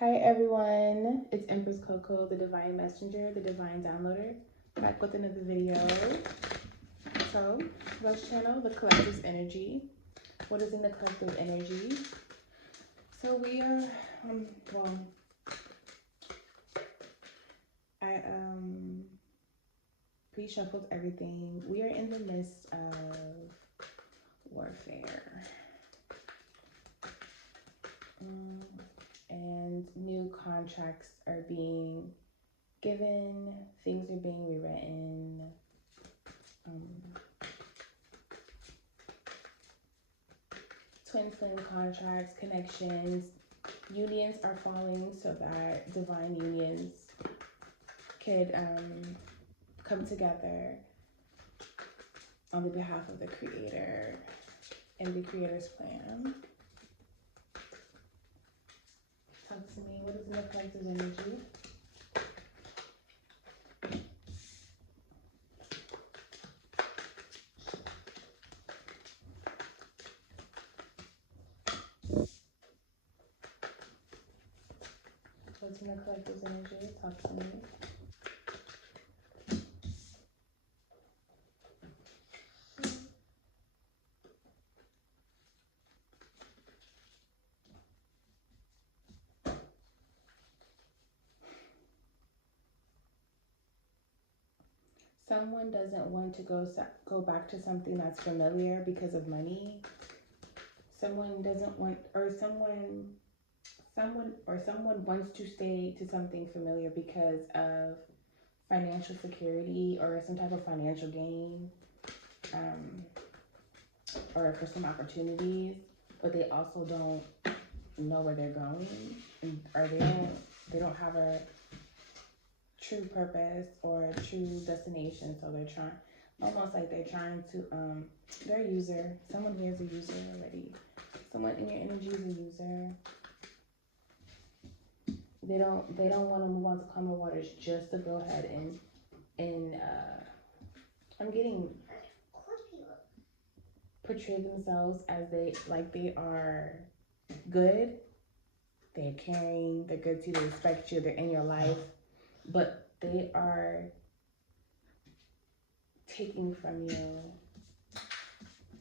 Hi everyone, it's Empress Coco, the Divine Messenger, the Divine Downloader, back with another video. So, let's channel the collective's energy. What is in the collective energy? So we are, well, I pre-shuffled everything. We are in the midst of warfare. And new contracts are being given, things are being rewritten. Twin flame contracts, connections, unions are falling so that divine unions could come together on the behalf of the creator and the creator's plan. Talk to me, what is in the collective energy? What's in the collective's energy? Talk to me. Someone doesn't want to go back to something that's familiar because of money. Someone doesn't want, or someone wants to stay to something familiar because of financial security or some type of financial gain, or for some opportunities, but they also don't know where they're going, or they don't have a true purpose or a true destination. So they're trying, almost like they're trying to they're a user. Someone here is a user already. Someone in your energy is a user. They don't want to move on to calmer waters just to go ahead and I'm getting portray themselves as they are good, they're caring, they're good to you, they respect you, they're in your life, but they are taking from you.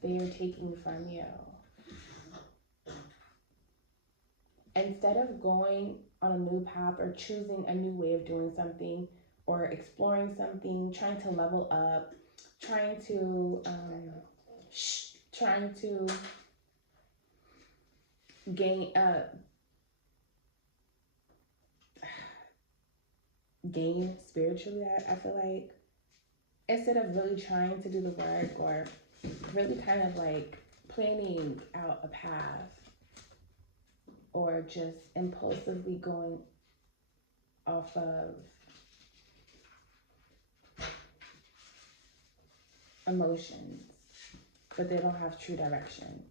They are taking from you. Instead of going on a new path or choosing a new way of doing something or exploring something, trying to level up, trying to gain spiritually, I feel like, instead of really trying to do the work or really kind of like planning out a path, or just impulsively going off of emotions, but they don't have true direction.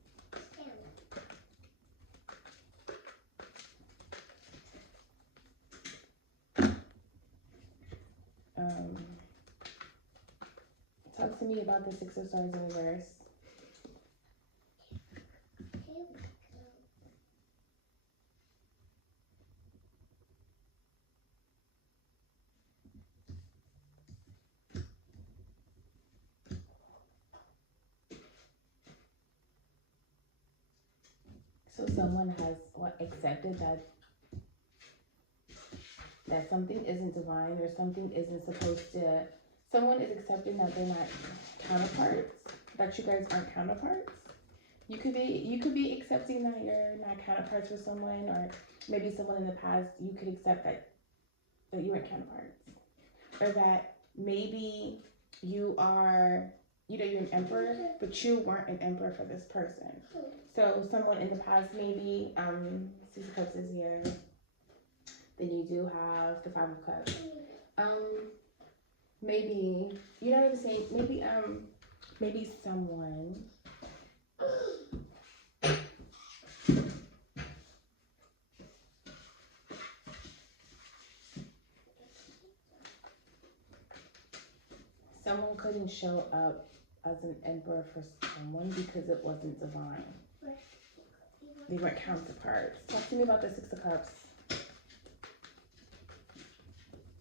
Talk to me about the Six of Swords in reverse. So someone has accepted that something isn't divine or something isn't supposed to. Someone is accepting that they're not counterparts. That you guys aren't counterparts. You could be accepting that you're not counterparts with someone, or maybe someone in the past you could accept that you weren't counterparts, or that maybe you are, you're an emperor, but you weren't an emperor for this person. So someone in the past, maybe, Six of Cups is here. Then you do have the Five of Cups. Maybe, you know what I'm saying? Maybe someone couldn't show up as an emperor for someone because it wasn't divine. They weren't counterparts. Talk to me about the Six of Cups.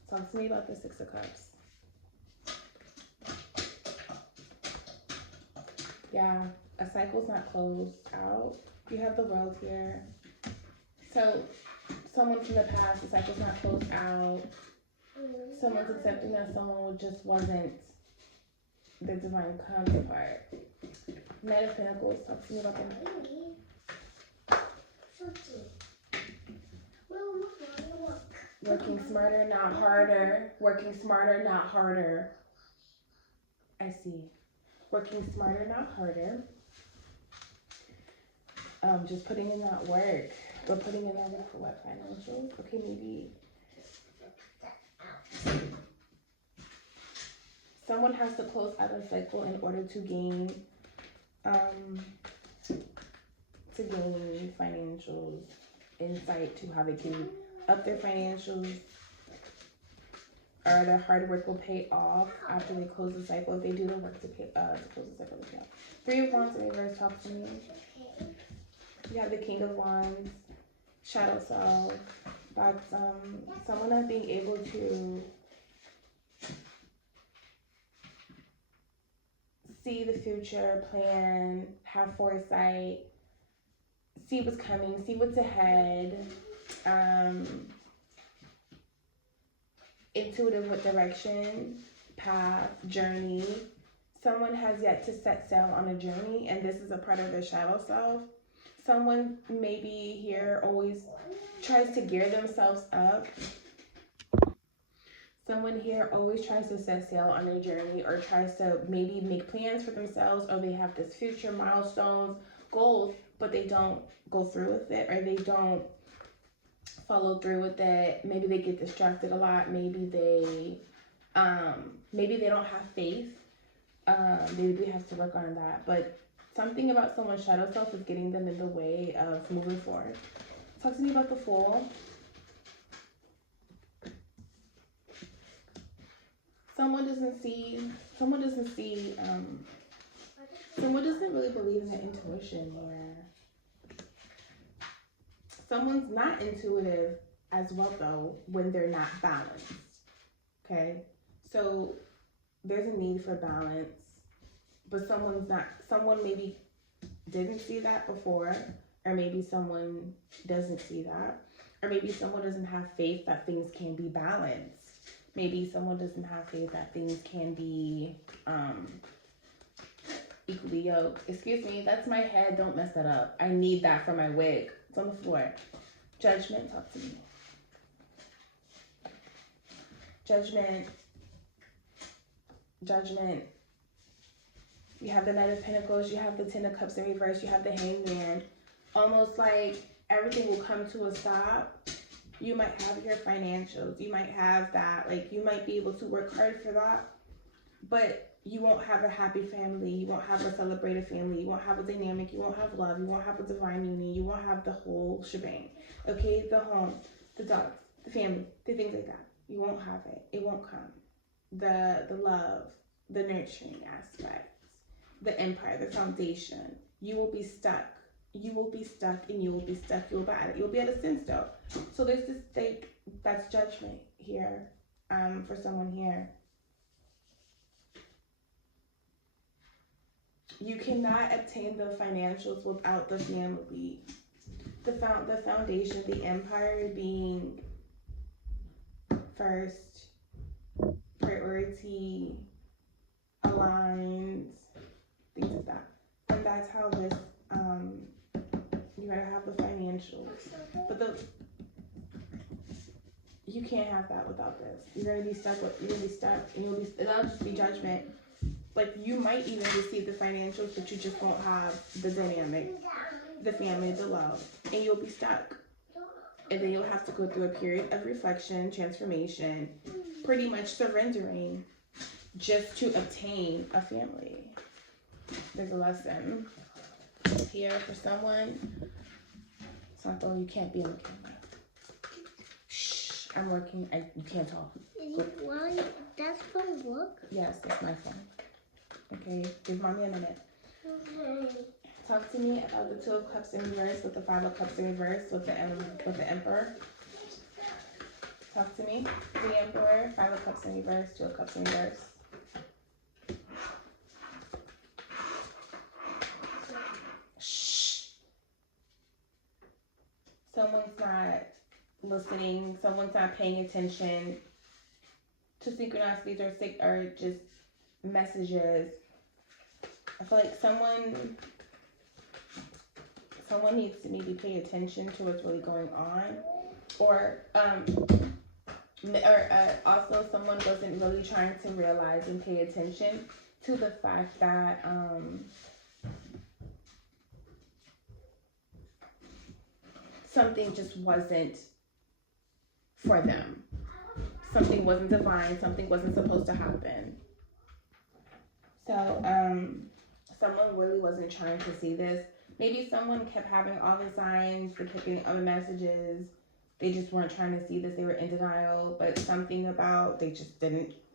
Talk to me about the Six of Cups. Yeah, a cycle's not closed out. You have the World here. So, someone from the past, the cycle's not closed out. Someone's accepting that someone just wasn't the divine counterpart. Knight of Pentacles, talk to me about that. Working smarter, not harder. Working smarter, not harder. I see. Working smarter, not harder. Just putting in that work. But putting in that work for what? Financials? Okay, maybe. Someone has to close out a cycle in order to gain financials, insight to how they can up their financials, or their hard work will pay off after they close the cycle. If they do the work to close the cycle, yeah. Three of Wands in reverse, talk to me. You have the King of Wands, Shadow Self. That's someone that's being able to see the future, plan, have foresight, see what's coming, see what's ahead, intuitive with direction, path, journey. Someone has yet to set sail on a journey, and this is a part of their shadow self. Someone maybe here always tries to gear themselves up. Someone here always tries to set sail on their journey, or tries to maybe make plans for themselves, or they have this future milestones, goals, but they don't go through with it, or they don't follow through with it. Maybe they get distracted a lot. Maybe they don't have faith. Maybe we have to work on that. But something about someone's shadow self is getting them in the way of moving forward. Talk to me about the Fool. Someone doesn't really believe in their intuition here. Someone's not intuitive as well though when they're not balanced. Okay? So there's a need for balance, but someone maybe didn't see that before, or maybe someone doesn't see that, or maybe someone doesn't have faith that things can be balanced. Maybe someone doesn't have faith that things can be equally yoked. Excuse me, that's my head. Don't mess that up. I need that for my wig. It's on the floor. Judgment, talk to me. Judgment. You have the Knight of Pentacles. You have the Ten of Cups in reverse. You have the Hangman. Almost like everything will come to a stop. You might have your financials. You might have that. Like, you might be able to work hard for that. But you won't have a happy family. You won't have a celebrated family. You won't have a dynamic. You won't have love. You won't have a divine union. You won't have the whole shebang. Okay? The home, the dogs, the family, the things like that. You won't have it. It won't come. The love, the nurturing aspects, the empire, the foundation. You will be stuck. You will be stuck, and you will be stuck. You'll be at a standstill. So there's this like, that's judgment here, for someone here. You cannot obtain the financials without the family. The foundation, the empire being first, priority, aligned, things like that. And that's how this, you gotta have the financials. But you can't have that without this. You're gonna be stuck, and it'll just be judgment. Like, you might even receive the financials, but you just won't have the dynamic, the family, the love, and you'll be stuck. And then you'll have to go through a period of reflection, transformation, pretty much surrendering just to obtain a family. There's a lesson here for someone. Santo, you can't be on camera. Shh, I'm working. You can't talk. Why? That's from work? Yes, that's my phone. Okay, give mommy a minute. Okay. Talk to me about the Two of Cups in reverse with the Five of Cups in reverse with the Emperor. Talk to me. The Emperor, Five of Cups in reverse, Two of Cups in reverse. Shh. Someone's not listening. Someone's not paying attention to synchronicities or just messages. I feel like someone needs to maybe pay attention to what's really going on, or also someone wasn't really trying to realize and pay attention to the fact that something just wasn't for them. Something wasn't divine. Something wasn't supposed to happen. So someone really wasn't trying to see this. Maybe someone kept having all the signs, they kept getting other messages. They just weren't trying to see this. They were in denial, but something about they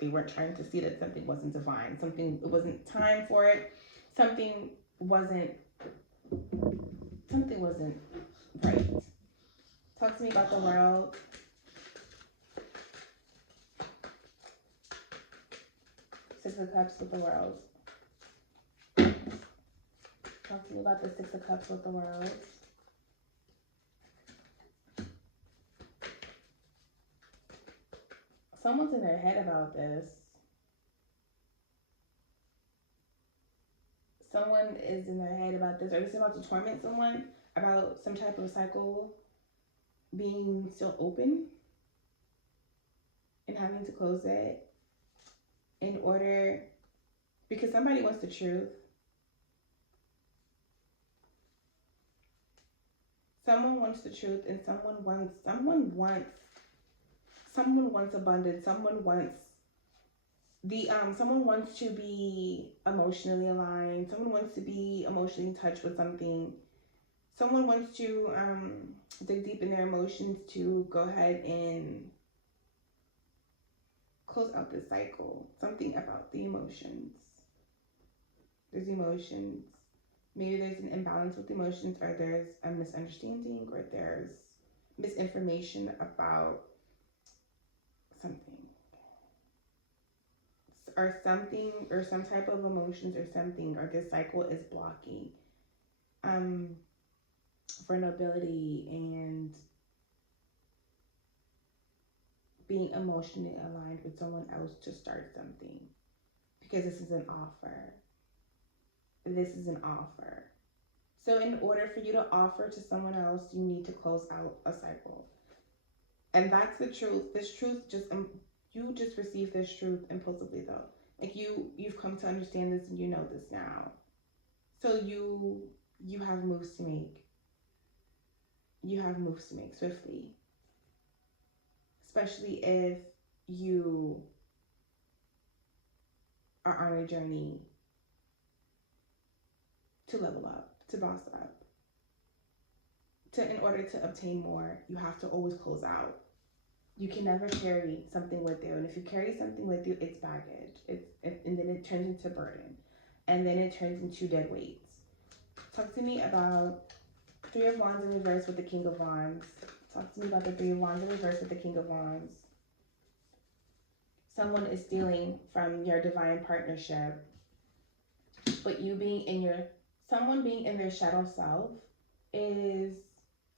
weren't trying to see that something wasn't divine. It wasn't time for it. Something wasn't right. Talk to me about the world. Six of Cups with the world. Talk to me about the Six of Cups with the world. Someone's in their head about this. Someone is in their head about this, or this is about to torment someone about some type of cycle being still open and having to close it in order, because somebody wants the truth. Someone wants the truth, and someone wants abundance. Someone wants to be emotionally aligned. Someone wants to be emotionally in touch with something. Someone wants to dig deep in their emotions to go ahead and close out this cycle. Something about the emotions. There's emotions. Maybe there's an imbalance with emotions, or there's a misunderstanding, or there's misinformation about something. Or something, or some type of emotions, or something, or this cycle is blocking vulnerability and being emotionally aligned with someone else to start something, because this is an offer. So in order for you to offer to someone else, you need to close out a cycle, and that's the truth. This truth you just received this truth impulsively, though. Like you've come to understand this, and you know this now. So you have moves to make. You have moves to make swiftly. Especially if you are on a journey to level up, to boss up. In order to obtain more, you have to always close out. You can never carry something with you, and if you carry something with you, it's baggage. And then it turns into burden, and then it turns into dead weights. Talk to me about Three of Wands in reverse with the King of Wands. Talk to me about the Three of Wands in reverse with the King of Wands. Someone is stealing from your divine partnership, but someone being in their shadow self is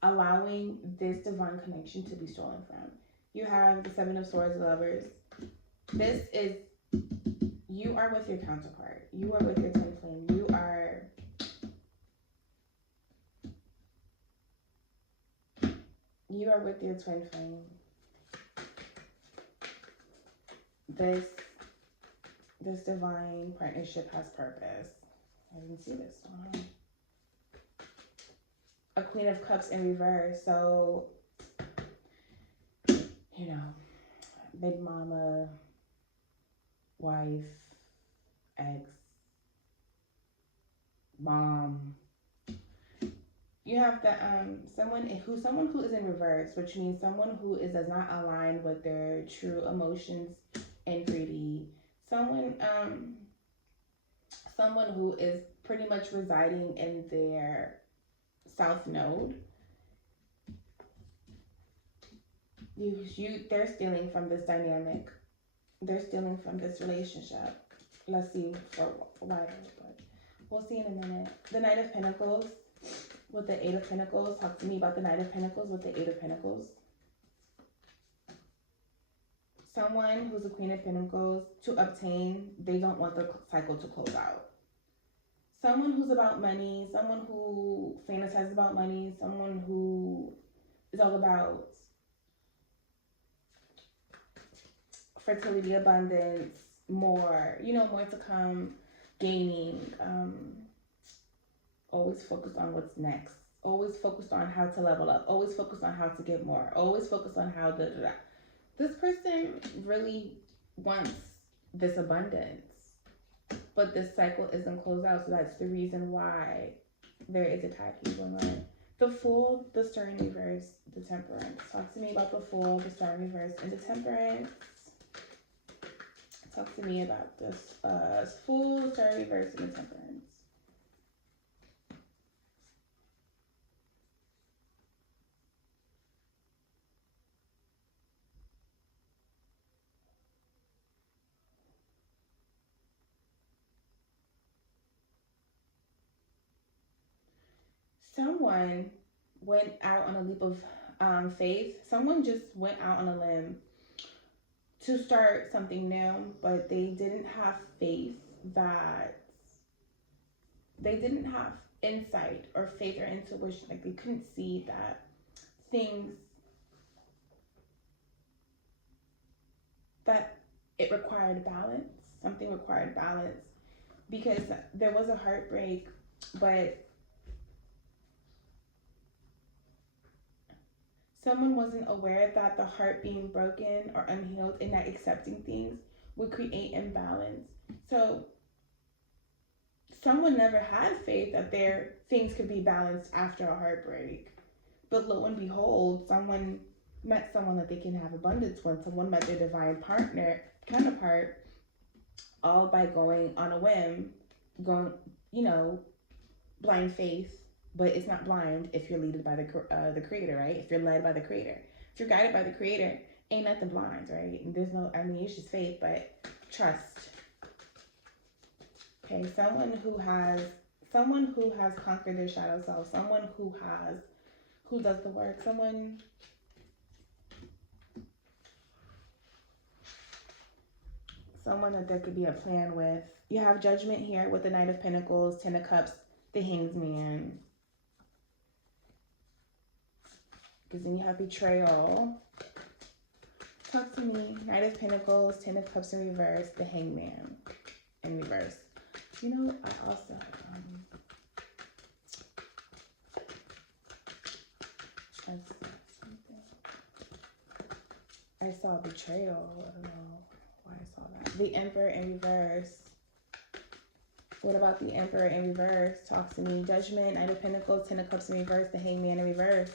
allowing this divine connection to be stolen from. You have the Seven of Swords, Lovers. You are with your counterpart. You are with your twin flame. You are with your twin flame. This divine partnership has purpose. I didn't see this one. A Queen of Cups in reverse. So, big mama, wife, ex, mom. You have the someone who is in reverse, which means someone who does not align with their true emotions and greedy. Someone who is pretty much residing in their south node. They're stealing from this dynamic. They're stealing from this relationship. Let's see for why, but we'll see in a minute. The Knight of Pentacles with the Eight of Pentacles. Talk to me about the Knight of Pentacles with the Eight of Pentacles. Someone who's a Queen of Pentacles, to obtain, they don't want the cycle to close out. Someone who's about money, someone who fantasizes about money, someone who is all about fertility, abundance, more, more to come, gaining, always focused on what's next, always focused on how to level up, always focused on how to get more, always focused on how to. This person really wants this abundance, but this cycle isn't closed out, so that's the reason why there is attacking going on. The Fool, the Star in reverse, the Temperance. Talk to me about the Fool, the Star in reverse, and the Temperance. Talk to me about this Fool, Star in reverse, and the Temperance. Someone went out on a leap of faith. Someone just went out on a limb to start something new, but they didn't have faith that they didn't have insight or faith or intuition. Like they couldn't see that things that it required balance. Something required balance because there was a heartbreak, but someone wasn't aware that the heart being broken or unhealed and not accepting things would create imbalance. So someone never had faith that their things could be balanced after a heartbreak. But lo and behold, someone met someone that they can have abundance with. Someone met their divine counterpart, all by going on a whim, going, blind faith. But it's not blind if you're led by the Creator, right? If you're led by the Creator. If you're guided by the Creator, ain't nothing blind, right? And there's no, it's just faith, but trust. Okay, someone who has conquered their shadow self, someone who does the work, someone that there could be a plan with. You have Judgment here with the Knight of Pentacles, Ten of Cups, the Hanged Man. Because then you have Betrayal. Talk to me. Knight of Pentacles, Ten of Cups in reverse, the Hanged Man in reverse. I also I saw Betrayal. I don't know why I saw that. The Emperor in reverse. What about the Emperor in reverse? Talk to me. Judgment, Knight of Pentacles, Ten of Cups in reverse, the Hanged Man in reverse.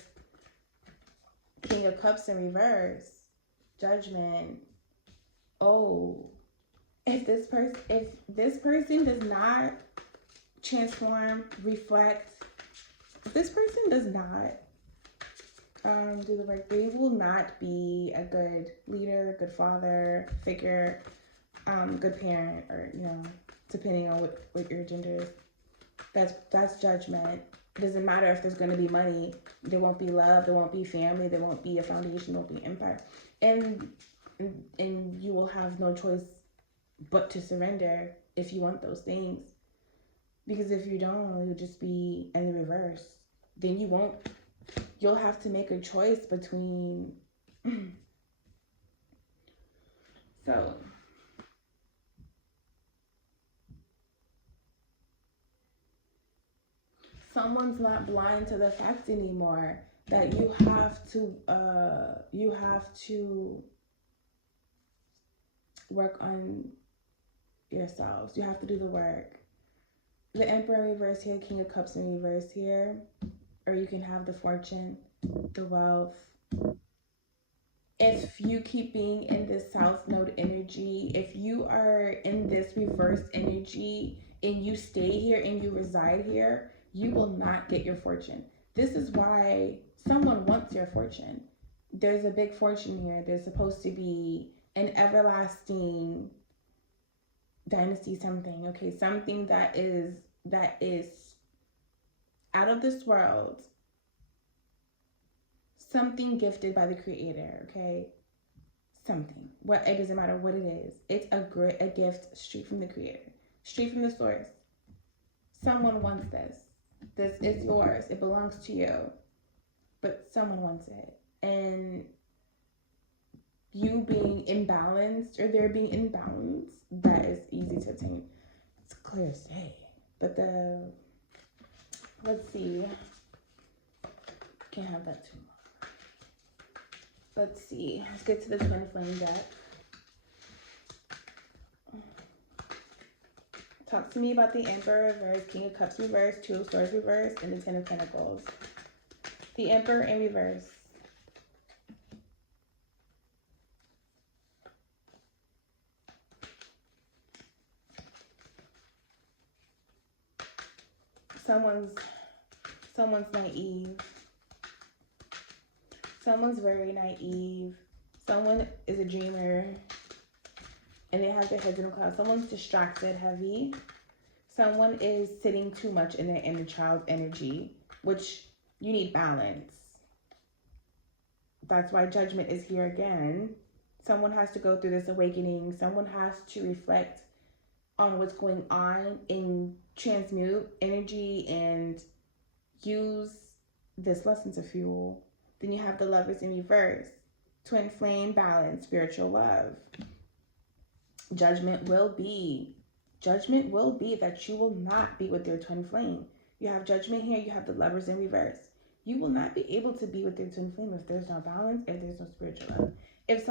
King of Cups in reverse. Judgment. Oh. If this person does not transform, reflect, if this person does not do the work, they will not be a good leader, good father figure, good parent, or depending on what your gender is. That's Judgment. It doesn't matter if there's going to be money. There won't be love. There won't be family. There won't be a foundation. There won't be empire, and you will have no choice but to surrender if you want those things. Because if you don't, you'll just be in the reverse. Then you'll have to make a choice between. So. Someone's not blind to the fact anymore that you have to work on yourselves. You have to do the work. The Emperor in reverse here, King of Cups in reverse here, or you can have the Fortune, the Wealth. If you keep being in this South Node energy, if you are in this reverse energy and you stay here and you reside here, you will not get your fortune. This is why someone wants your fortune. there's a big fortune here. There's supposed to be an everlasting dynasty, something, okay, something that is out of this world, something gifted by the creator, okay? Something. What, it doesn't matter what it is. It's a gift straight from the creator, straight from the source. Someone wants this. This is yours. It belongs to you. But someone wants it. And you being imbalanced, or there being imbalance, that is easy to obtain. It's clear as day. But let's see. Can't have that too long. Let's see. Let's get to the twin flame deck. Talk to me about the Emperor reverse, King of Cups reverse, Two of Swords reverse, and the Ten of Pentacles. The Emperor in reverse. Someone's naive. Someone's very naive. Someone is a dreamer and they have their heads in the clouds. Someone's distracted, heavy. Someone is sitting too much in their inner child energy, which you need balance. That's why Judgment is here again. Someone has to go through this awakening. Someone has to reflect on what's going on and transmute energy and use this lesson to fuel. Then you have the Lovers in reverse. Twin flame, balance, spiritual love. Judgment will be that you will not be with your twin flame. You have Judgment here. You have the Lovers in reverse. You will not be able to be with your twin flame if there's no balance, if there's no spiritual love. If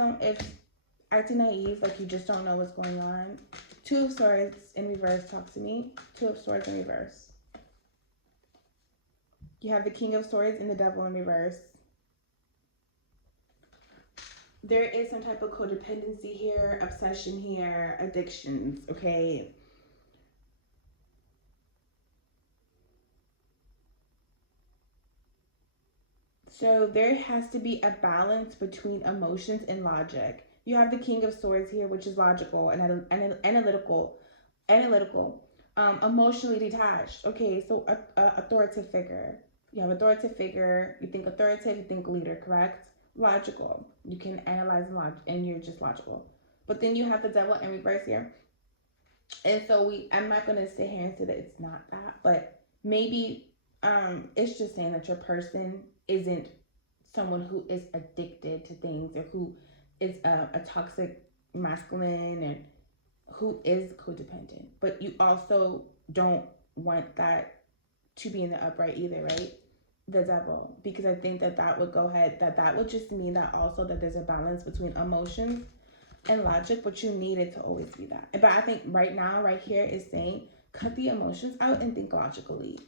acting naive, like you just don't know what's going on. Two of Swords in reverse, talk to me. Two of Swords in reverse. You have the King of Swords and the Devil in reverse. There is some type of codependency here, obsession here, addictions, okay? So there has to be a balance between emotions and logic. You have the King of Swords here, which is logical and analytical, emotionally detached. Okay, so authoritative figure. You have authoritative figure. You think authoritative, you think leader, correct? Logical. You can analyze and you're just logical. But then you have the Devil in reverse here. And so I'm not going to sit here and say that it's not that, but maybe it's just saying that your person isn't someone who is addicted to things, or who is a toxic masculine, and who is codependent. But you also don't want that to be in the upright either, right? The Devil, because I think that would go ahead, that would just mean that also that there's a balance between emotions and logic, but you need it to always be that. But I think right now, right here, is saying cut the emotions out and think logically.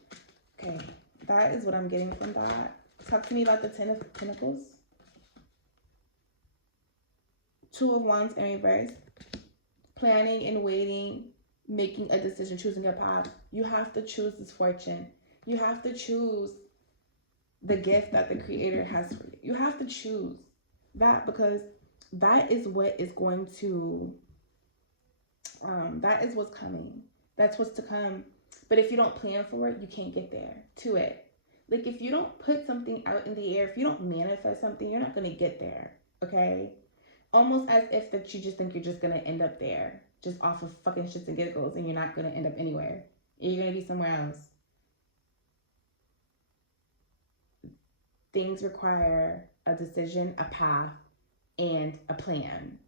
Okay, that is what I'm getting from that. Talk to me about the Ten of Pentacles. Two of Wands in reverse. Planning and waiting, making a decision, choosing a path. You have to choose this fortune. You have to choose the gift that the Creator has for you. You have to choose that, because that is what is going to, that is what's coming. That's what's to come. But if you don't plan for it, you can't get there to it. Like, if you don't put something out in the air, if you don't manifest something, you're not going to get there, okay? Almost as if that you just think you're just going to end up there, just off of fucking shits and giggles, and you're not going to end up anywhere. You're going to be somewhere else. Things require a decision, a path, and a plan.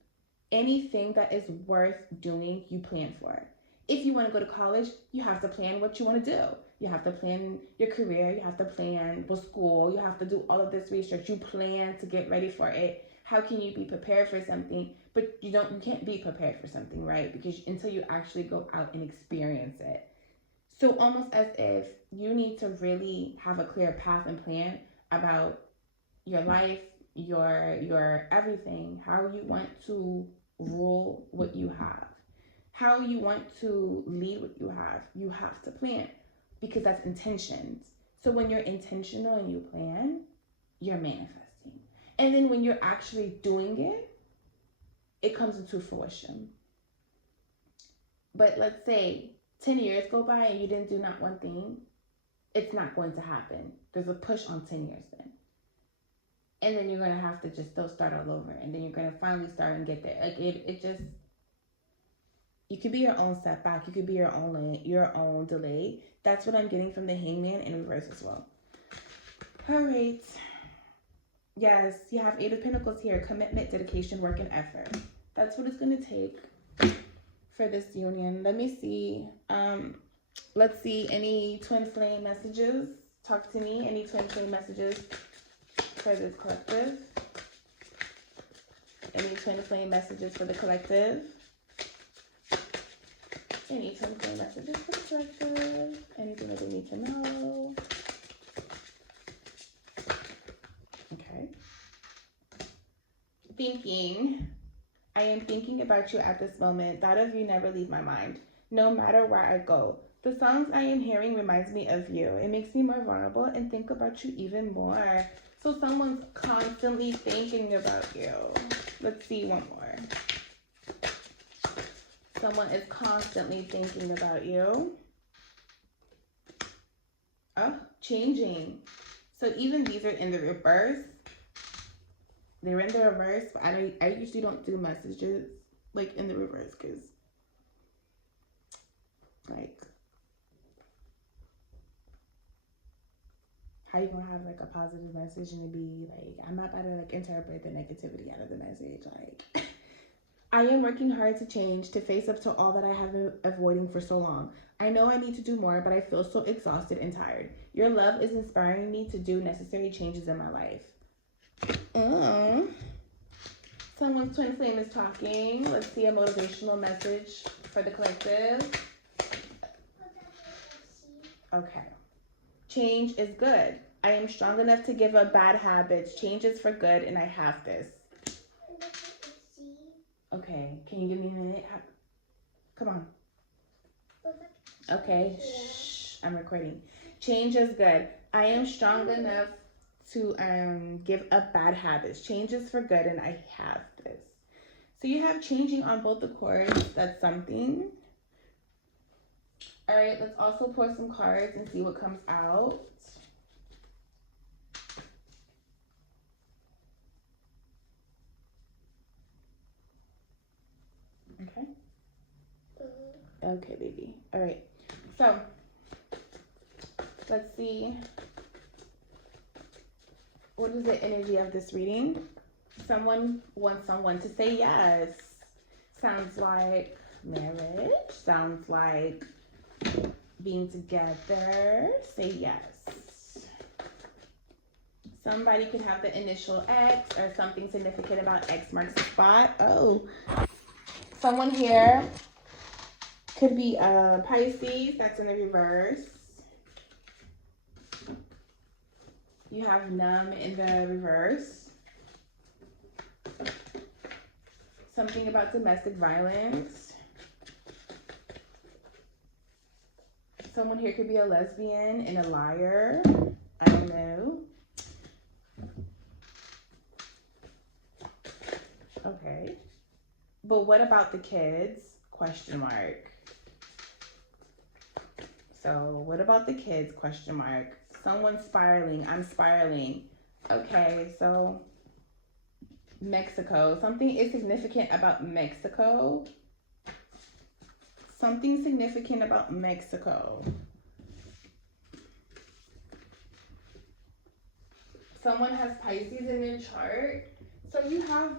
Anything that is worth doing, you plan for it. If you want to go to college, you have to plan what you want to do. You have to plan your career. You have to plan for school. You have to do all of this research. You plan to get ready for it. How can you be prepared for something? But you can't be prepared for something, right? Because until you actually go out and experience it. So almost as if you need to really have a clear path and plan about your life, your everything, how you want to rule what you have, how you want to lead what you have to plan, because that's intentions. So when you're intentional and you plan, you're manifesting. And then when you're actually doing it, it comes into fruition. But let's say 10 years go by and you didn't do not one thing, it's not going to happen. There's a push on 10 years then. And then you're going to have to just still start all over. And then you're going to finally start and get there. Like it just, you could be your own setback. You could be your own delay. That's what I'm getting from the Hangman in reverse as well. All right. Yes, you have Eight of Pentacles here. Commitment, dedication, work, and effort. That's what it's going to take for this union. Let me see. Let's see. Any twin flame messages? Talk to me. Any twin flame messages for this collective? Any twin flame messages for the collective? Any twin flame messages for the collective? Anything that they need to know? Okay. Thinking. I am thinking about you at this moment. Thought of you never leave my mind, no matter where I go. The songs I am hearing reminds me of you. It makes me more vulnerable and think about you even more. So someone's constantly thinking about you. Let's see one more. Someone is constantly thinking about you. Oh, changing. So even these are in the reverse. They're in the reverse, but I usually don't do messages like in the reverse because like how you gonna have like a positive message and it be like I'm not about to like interpret the negativity out of the message. Like I am working hard to change, to face up to all that I have been avoiding for so long. I know I need to do more, but I feel so exhausted and tired. Your love is inspiring me to do necessary changes in my life. Someone's twin flame is talking. Let's see a motivational message for the collective. Okay. Change is good. I am strong enough to give up bad habits. Change is for good, and I have this. Okay. Can you give me a minute? Come on. Okay. Shh. I'm recording. Change is good. I am strong enough to give up bad habits. Change is for good, and I have this. So you have changing on both the cords. That's something. All right, let's also pour some cards and see what comes out. Okay. Okay, baby. All right. So let's see. What is the energy of this reading? Someone wants someone to say yes. Sounds like marriage. Sounds like being together. Say yes. Somebody could have the initial X or something significant about X marks the spot. Oh. Someone here could be Pisces. That's in the reverse. You have numb in the reverse. Something about domestic violence. Someone here could be a lesbian and a liar. I don't know. Okay. But what about the kids? Question mark. So what about the kids? Question mark. Someone's spiraling. I'm spiraling. Okay, so Mexico. Something is significant about Mexico. Something significant about Mexico. Someone has Pisces in their chart. So you have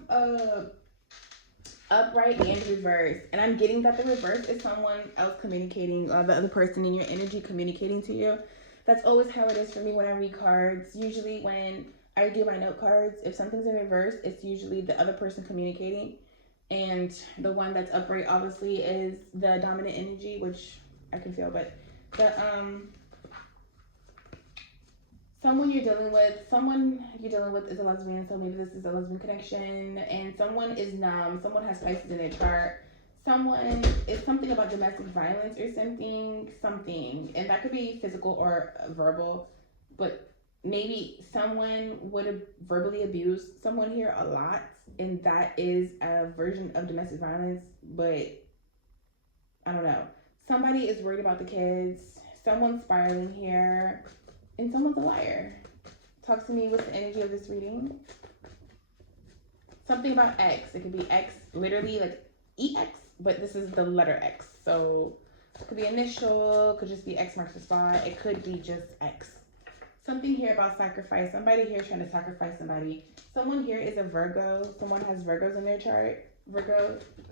upright and reverse. And I'm getting that the reverse is someone else communicating, or the other person in your energy communicating to you. That's always how it is for me when I read cards. Usually when I do my note cards, if something's in reverse, it's usually the other person communicating. And the one that's upright obviously is the dominant energy, which I can feel. But the someone you're dealing with is a lesbian, so maybe this is a lesbian connection. And someone is numb. Someone has Pisces in their chart. Someone is something about domestic violence or something, and that could be physical or verbal, but maybe someone would verbally abuse someone here a lot, and that is a version of domestic violence, but I don't know. Somebody is worried about the kids, someone's spiraling here, and someone's a liar. Talk to me, what's the energy of this reading? Something about X. It could be X, literally like EX, but this is the letter X. So it could be initial, could just be X marks the spot. It could be just X. Something here about sacrifice. Somebody here trying to sacrifice somebody. Someone here is a Virgo. Someone has Virgos in their chart.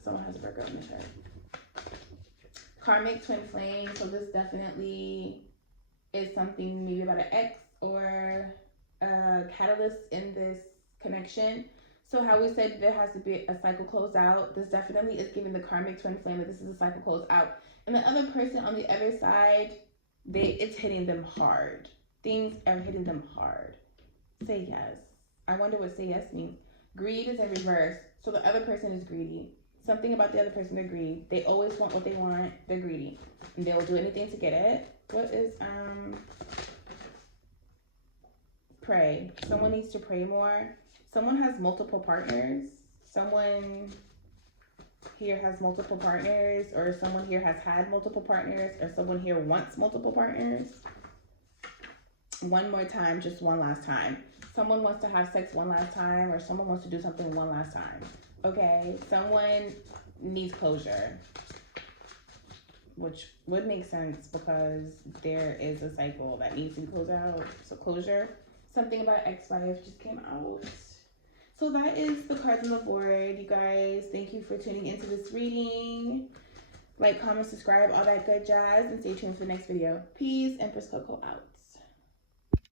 Someone has Virgo in their chart. Karmic twin flame. So this definitely is something maybe about an ex or a catalyst in this connection. So how we said there has to be a cycle close out. This definitely is giving the karmic twin flame that this is a cycle close out. And the other person on the other side, it's hitting them hard. Things are hitting them hard. Say yes. I wonder what say yes means. Greed is in reverse. So the other person is greedy. Something about the other person, they're greedy. They always want what they want. They're greedy. And they will do anything to get it. What is, pray. Someone needs to pray more. Someone has multiple partners. Someone here has multiple partners, or someone here has had multiple partners, or someone here wants multiple partners. One more time, just one last time. Someone wants to have sex one last time, or someone wants to do something one last time. Okay, someone needs closure, which would make sense because there is a cycle that needs to be closed out. So closure. Something about ex-wife just came out. So that is the cards on the board, you guys. Thank you for tuning into this reading. Like, comment, subscribe, all that good jazz, and stay tuned for the next video. Peace. Empress Coco out.